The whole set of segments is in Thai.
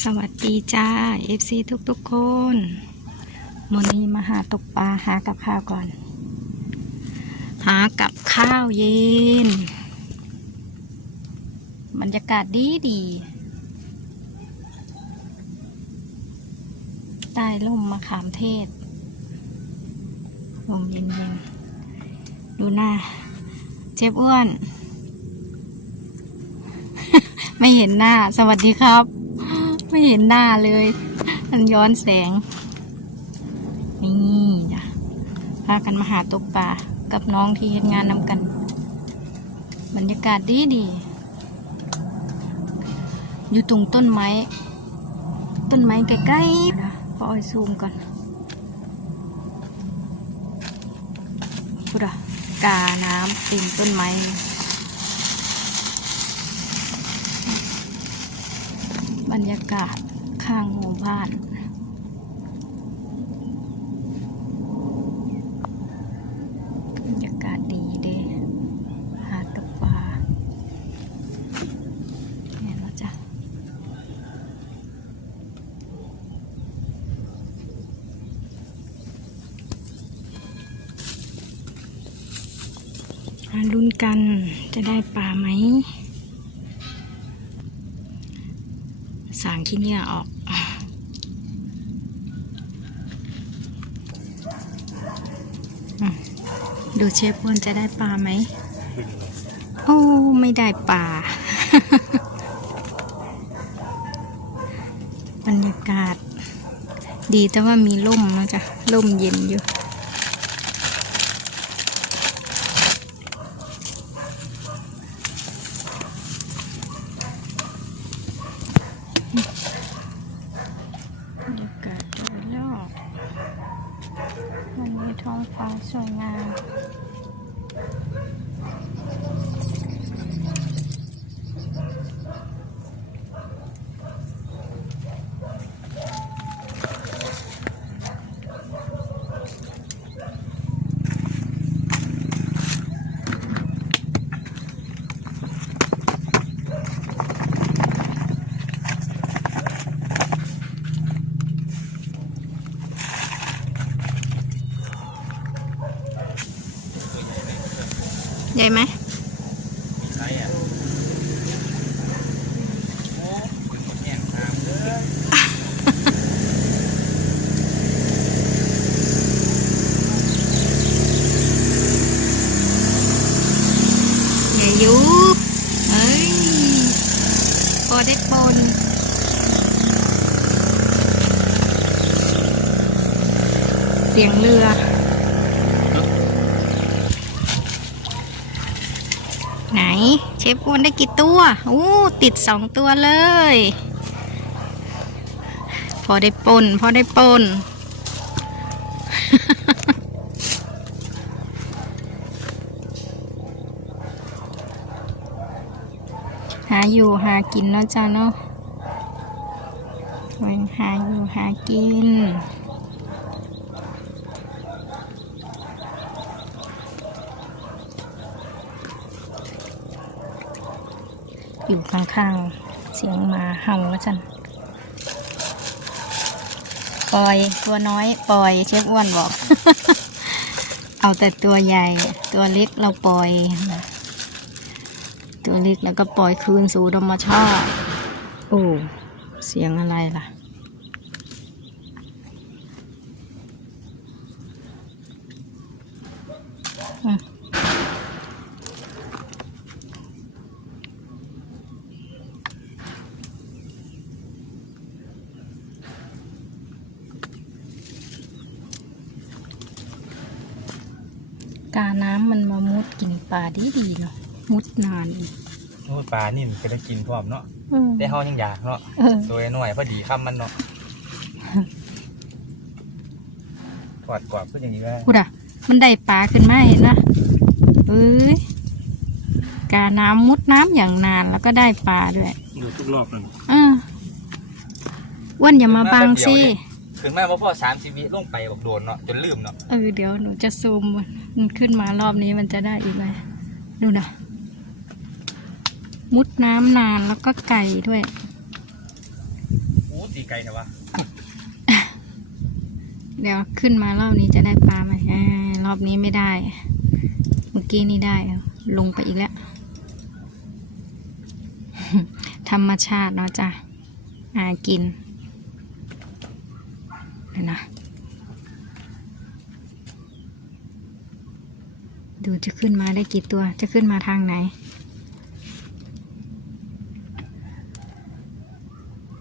สวัสดีจ้า FC ทุกทุกๆคนวันนี้มาหาตกปลาหากับข้าวก่อน หากับข้าวเย็นบรรยากาศดีดีใต้ร่มมะขามเทศลมเย็นๆ ดูหน้า เจ็บอ้วน ไม่เห็นหน้า สวัสดีครับ เห็นหน้าเลย มันย้อนแสง นี่จ้ะพากันมาหาตกปลากับน้องที่เฮ็ดงานนำกัน บรรยากาศดีดี อยู่ตรงต้นไม้ ต้นไม้ใกล้ๆนะพออ้อยซูมก่อนพูดอะกาน้ำติ่มต้นไม้ บรรยากาศข้างหมู่บ้านบรรยากาศดีเด้หาตกปลาเห็นแล้วจ้ะมาลุ้นกันจะได้ปลาไหม สาง ที่เนี่ยออก ดูเชฟอ้วนจะได้ปลาไหม โอ้ ไม่ได้ปลา บรรยากาศ ดีแต่ว่ามีร่มนะจ๊ะร่มเย็นอยู่ บรรยากาศโดยรอบวันนี้ท้องฟ้าสวยงาม ใหญ่ไหม ใช่อะโอ้แย่งตามเด้อ ใหญ่อยุบเฮ้ย พ อได้ปนเสียงเรือไหน เชฟอ้วนได้กี่ตัวอู้ติดสองตัวเลย พอได้ปนพอได้ปน หาอยู่หากินเนาะจ้าเนาะไว้หาอยู่หากินอยู่ข้างๆ เสียงมาเห่าแล้วจันปล่อยตัวน้อยปล่อยเชฟอ้วนบอก เอาแต่ตัวใหญ่ตัวเล็กเราปล่อย ตัวเล็กแล้วก็ปล่อยคืนสู่ธรรมชาติ โอ้ เสียงอะไรล่ะ กาน้ำมันมามุดกินปลาดีดีๆเนาะ มุดนานอีกโอ้ยปลานี่มันก็ได้กินพร้อมเนาะอืมได้เฮายังอยากเนาะเออโดยหน่วยพอดีคำมันเนาะกอดกรอบก็อย่างนี้ว่าพูดอะ มันได้ปลาขึ้นมาเห็นนะเอ้ยกาน้ำมุดน้ำอย่างนานแล้วก็ได้ปลาด้วยดูทุกรอบเลยเอออ้วนอย่ามาบังสิขึ้นมาบ่พอสามชีวิตลงไปบอกโดนเนาะจนลืมเนาะเออเดี๋ยวหนูจะซูมมันมันขึ้นมารอบนี้มันจะได้อีกไหมดูนะ มุดน้ำนานแล้วก็ไก่ด้วยตีไก่นะวะเดี๋ยวขึ้นมารอบนี้จะได้ปลาไหมอ่ารอบนี้ไม่ได้ เมื่อกี้นี่ได้ ลงไปอีกแล้ว ธรรมชาติเนาะจ้ะหากินเดี๋ยวนะดูจะขึ้นมาได้กี่ตัว จะขึ้นมาทางไหน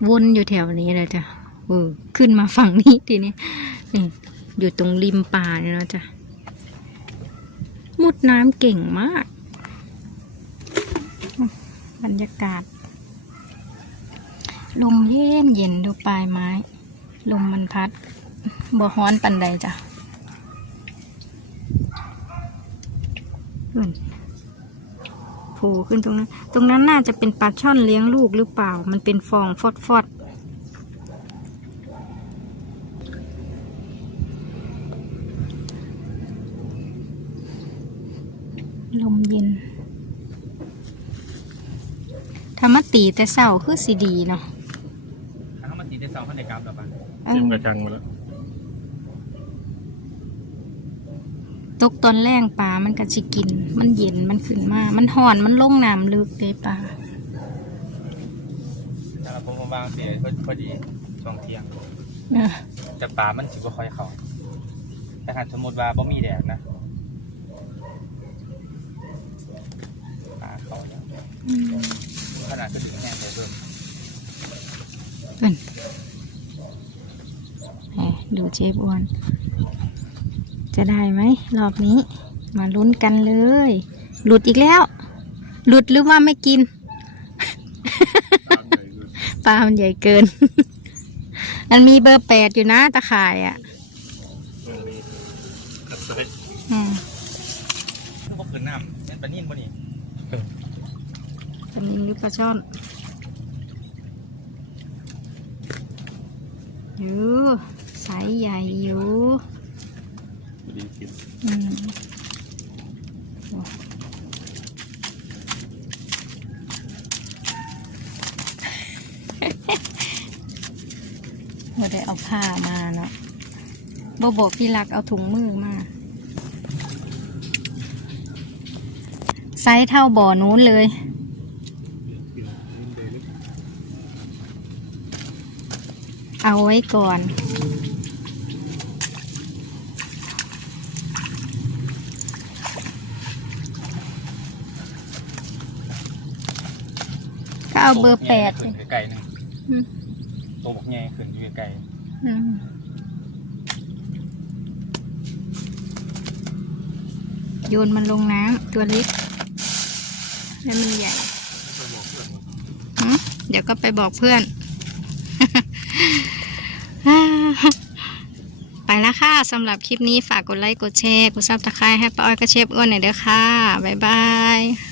วนอยู่แถวนี้เลยจ้ะเออขึ้นมาฝั่งนี้ทีนี้นี่อยู่ตรงริมป่าเนี่ยนะจ๊ะมุดน้ำเก่งมาก บรรยากาศ ลมเย็นเย็นดูปลายไม้ ลมมันพัดบ่ฮ้อนปันใดจ้ะอืม ผล่ขึ้นตรงนั้น ตรงนั้นน่าจะเป็นปลาช่อนเลี้ยงลูกหรือเปล่า มันเป็นฟองฟอดฟอดๆลมเย็นถ้ามาตีแต่เศร้าคือสีดีเนาะถ้าเขามาตีได้สองพันในกราฟหรอปะเอเตรียมอกระชังมาแล้ว ตกตอนแรงปลา มันก็สิกิน มันเย็น มันขึ้นมา มันห่อน มันลงน้ำลึกเลยปลาถ้าเราผมวางเสียพอดีช่วงเที่ยง เออแต่ปลามันสิบ่ค่อยเข้าแต่หากสมมติว่าบ่มีแดดนะปลาเข้าแล้วอืมขนาดก็ดึงแห้งเลยเพิ่มเพิ่นแหมดูเชฟอ้วน จะได้ไหมรอบนี้ มาลุ้นกันเลย หลุดอีกแล้ว หลุดหรือว่าไม่กินตามใหญ่ด้วยปลามันใหญ่เกิน มันมีเบอร์แปดอยู่นะตะข่ายอะมันมีกระใสอืมคือบ่ขึ้นน้ำเป็นปลานิ่มบ่นี่ปลานิลหรือปลาช่อนอยู่ไซส์ใหญ่อยู่ พอดีกินอืมบ่ได้เอาผ้ามาเนาะบบอกพี่รักเอาถุงมือมา ไซส์เท่าบ่อนู้นเลย เอาไว้ก่อน เอาเบอร์แปด ขึ้นไกลๆหนึงอืม ตัวบักแง่ขึ้นอยู่ไกลอืมโยนมันลงน้ำตัวเล็ก แล้วมันใหญ่ๆแล้วก็บอกเพื่อนว่าหึเดี๋ยวก็ไปบอกเพื่อน ไปแล้วค่ะสำหรับคลิปนี้ฝากกดไลค์ กดแชร์ กดซับสไครต์ให้ป้าอ้อยกระเชฟอ้วนหน่อยเด้อค่ะ บ๊ายบาย